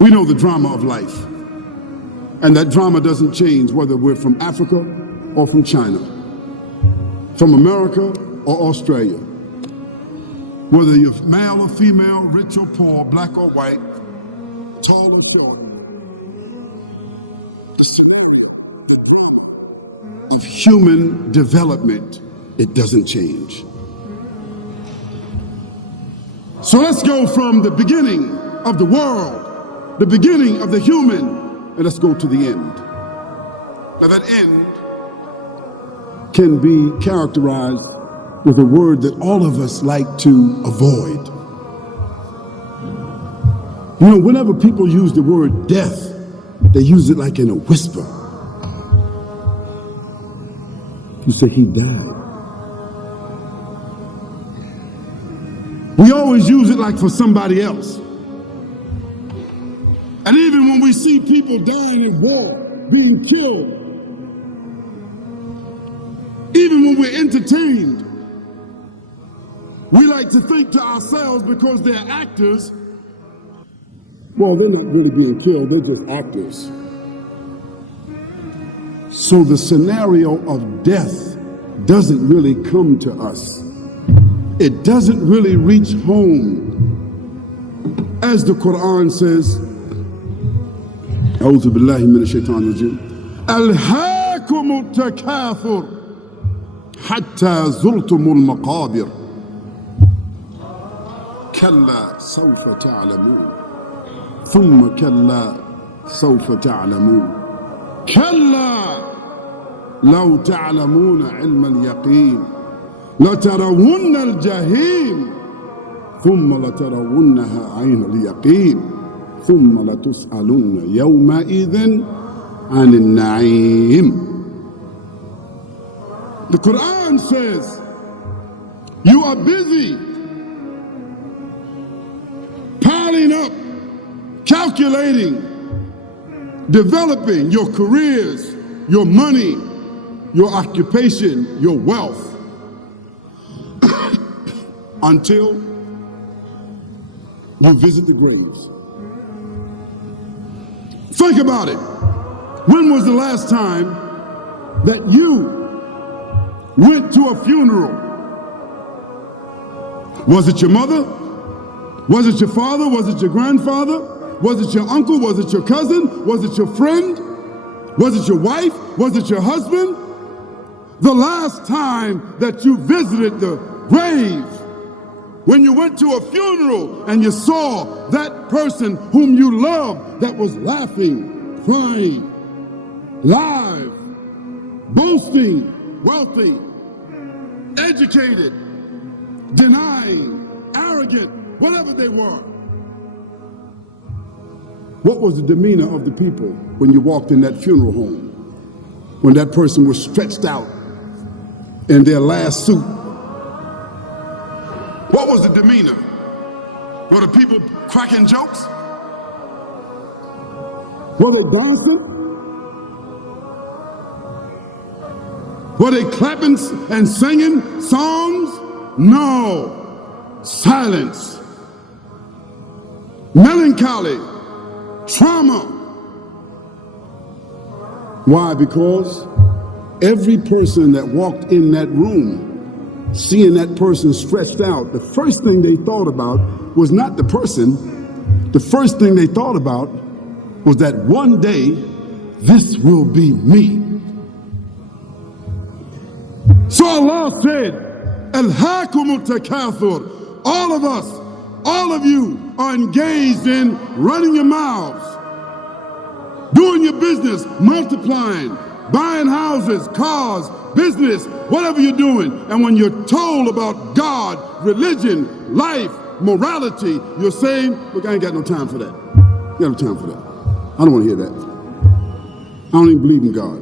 We know the drama of life, and that drama doesn't change whether we're from Africa or from China, from America or Australia. Whether you're male or female, rich or poor, black or white, tall or short, the severity of human development, it doesn't change. So let's go from the beginning of the world, the beginning of the human, and let's go to the end. Now that end can be characterized with a word that all of us like to avoid. You know, whenever people use the word death, they use it like in a whisper. You say he died. We always use it like for somebody else. And even when we see people dying in war, being killed, even when we're entertained, we like to think to ourselves, because they're actors, well, they're not really being killed, they're just actors. So the scenario of death doesn't really come to us. It doesn't really reach home. As the Quran says, أعوذ بالله من الشيطان الرجيم ألهاكم التكاثر حتى زرتم المقابر كلا سوف تعلمون ثم كلا سوف تعلمون كلا لو تعلمون علم اليقين لترون الجحيم ثم لترونها عين اليقين ثم لتسألن يومئذ عن النعيم. The Quran says, you are busy piling up, calculating, developing your careers, your money, your occupation, your wealth, until you visit the graves. Think about it. When was the last time that you went to a funeral? Was it your mother? Was it your father? Was it your grandfather? Was it your uncle? Was it your cousin? Was it your friend? Was it your wife? Was it your husband? The last time that you visited the grave, when you went to a funeral and you saw that person whom you loved that was laughing, crying, live, boasting, wealthy, educated, denying, arrogant, whatever they were. What was the demeanor of the people when you walked in that funeral home? When that person was stretched out in their last suit? What was the demeanor? Were the people cracking jokes? Were they dancing? Were they clapping and singing songs? No. Silence. Melancholy. Trauma. Why? Because every person that walked in that room, seeing that person stretched out, the first thing they thought about was not the person. The first thing they thought about was that one day, this will be me. So Allah said, Alhaakumut takathur. All of us, all of you are engaged in running your mouths, doing your business, multiplying, buying houses, cars, business, whatever you're doing. And when you're told about God, religion, life, morality, you're saying, look, I ain't got no time for that. I ain't got no time for that. I don't want to hear that. I don't even believe in God.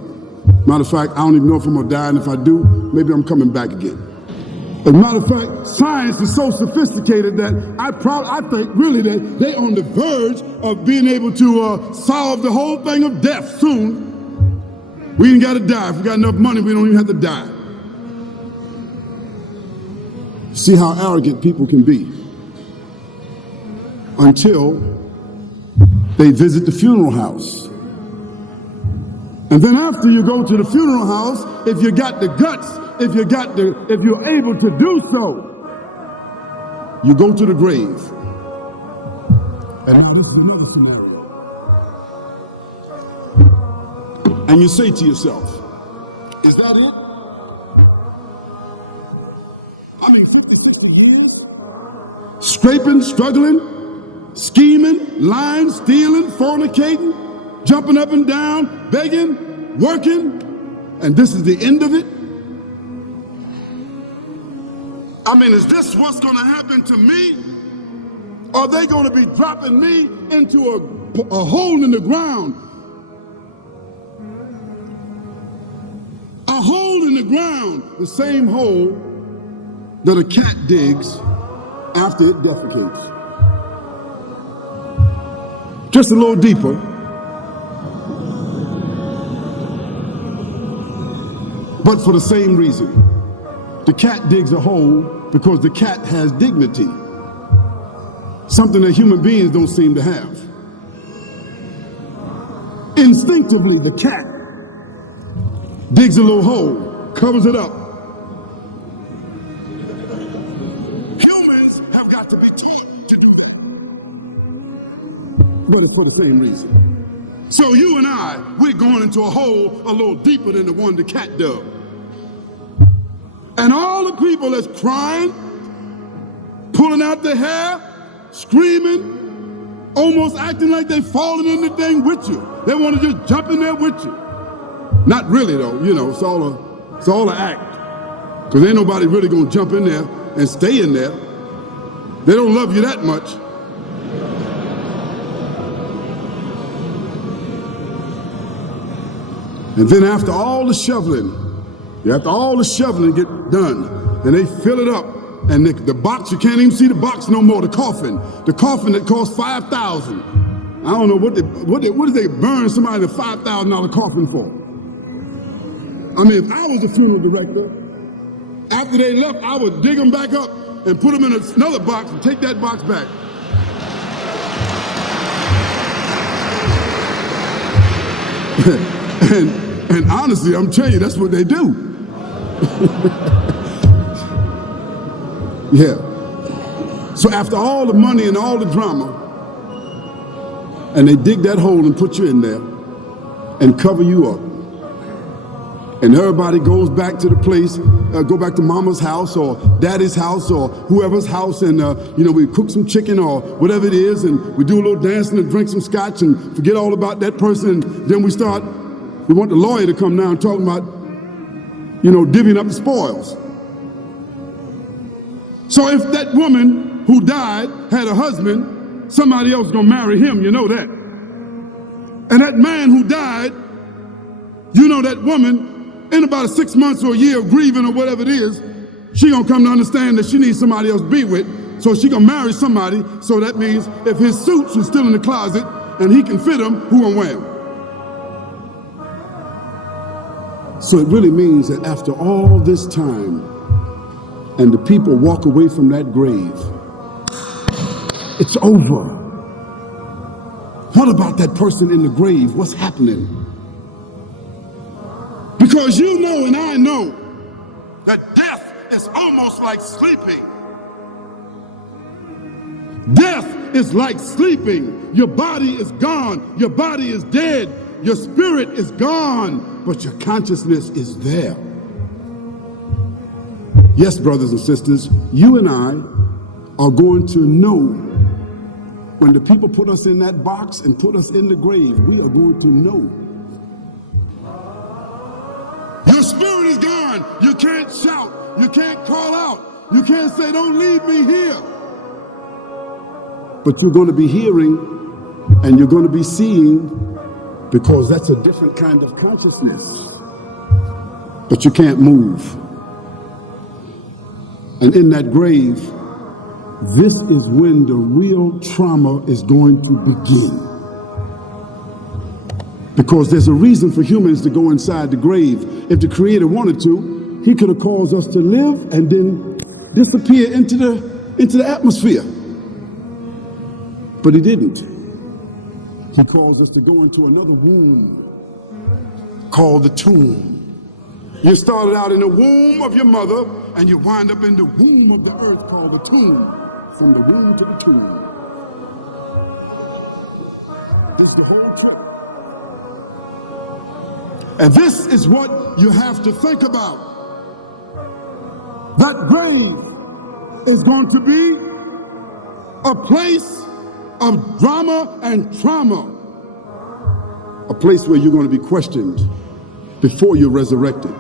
Matter of fact, I don't even know if I'm going to die, and if I do, maybe I'm coming back again. As a matter of fact, science is so sophisticated that I think really that they're on the verge of being able to solve the whole thing of death soon. We ain't got to die. If we got enough money, we don't even have to die. See how arrogant people can be until They visit the funeral house. And then after you go to the funeral house, if you got the guts, if you're able to do so, you go to the grave. And now this is another scenario. And you say to yourself, is that it? I mean, scraping, struggling, scheming, lying, stealing, fornicating, jumping up and down, begging, working, and this is the end of it? I mean, is this what's going to happen to me? Are they going to be dropping me into a hole in the ground? A hole in the ground, the same hole that a cat digs after it defecates. Just a little deeper. But for the same reason. The cat digs a hole because the cat has dignity. Something that human beings don't seem to have. Instinctively, the cat digs a little hole, covers it up. Humans have got to be taught to do it. But it's for the same reason. So you and I, we're going into a hole a little deeper than the one the cat dug. And all the people that's crying, pulling out their hair, screaming, almost acting like they're falling in the thing with you. They want to just jump in there with you. Not really though, you know, it's all an act. Because ain't nobody really gonna jump in there and stay in there. They don't love you that much. And then after all the shoveling get done, and they fill it up, and the box, you can't even see the box no more, the coffin that cost $5,000. I don't know what did they burn somebody in a $5,000 coffin for? I mean, if I was a funeral director, after they left, I would dig them back up and put them in another box and take that box back. and honestly, I'm telling you, that's what they do. Yeah. So after all the money and all the drama, and they dig that hole and put you in there and cover you up, and everybody goes back to the place, go back to mama's house or daddy's house or whoever's house, and we cook some chicken or whatever it is, and we do a little dancing and drink some scotch and forget all about that person, and then we want the lawyer to come now and talk about, divvying up the spoils. So if that woman who died had a husband, somebody else is gonna marry him, you know that. And that man who died, that woman, in about 6 months or a year of grieving or whatever it is, she gonna come to understand that she needs somebody else to be with, so she gonna marry somebody. So that means if his suits are still in the closet and he can fit them, who gonna wear them? So it really means that after all this time, and the people walk away from that grave, it's over. What about that person in the grave? What's happening? Because you know and I know that death is almost like sleeping. Death is like sleeping. Your body is gone. Your body is dead. Your spirit is gone, but your consciousness is there. Yes, brothers and sisters, you and I are going to know when the people put us in that box and put us in the grave. We are going to know. Your spirit is gone. You can't shout. You can't call out. You can't say, don't leave me here. But you're going to be hearing and you're going to be seeing, because that's a different kind of consciousness. But you can't move. And in that grave, this is when the real trauma is going to begin. Because there's a reason for humans to go inside the grave. If the Creator wanted to, He could have caused us to live and then disappear into the atmosphere. But He didn't. He calls us to go into another womb called the tomb. You started out in the womb of your mother, and you wind up in the womb of the earth called the tomb. From the womb to the tomb. It's the whole trip. And this is what you have to think about. That grave is going to be a place of drama and trauma. A place where you're going to be questioned before you're resurrected.